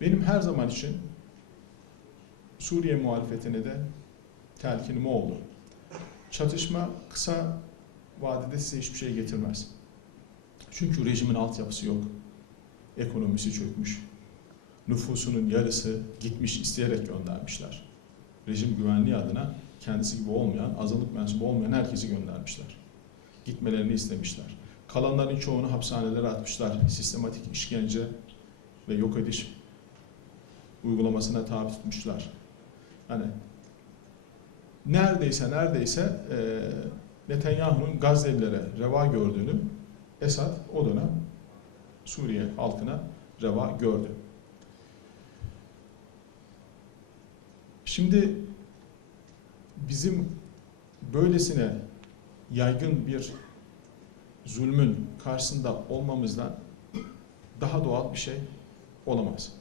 Benim her zaman için Suriye muhalefetine de telkinim oldu. Çatışma kısa vadede size hiçbir şey getirmez. Çünkü rejimin altyapısı yok. Ekonomisi çökmüş. Nüfusunun yarısı gitmiş, isteyerek göndermişler. Rejim güvenliği adına kendisi gibi olmayan, azınlık mensubu olmayan herkesi göndermişler. Gitmelerini istemişler. Kalanların çoğunu hapishanelere atmışlar. Sistematik işkence ve yok ediş uygulamasına tabi tutmuşlar. Yani neredeyse Netanyahu'nun Gazze'lilere reva gördüğünü Esad o dönem Suriye halkına reva gördü. Şimdi bizim böylesine yaygın bir zulmün karşısında olmamızdan daha doğal bir şey olamaz.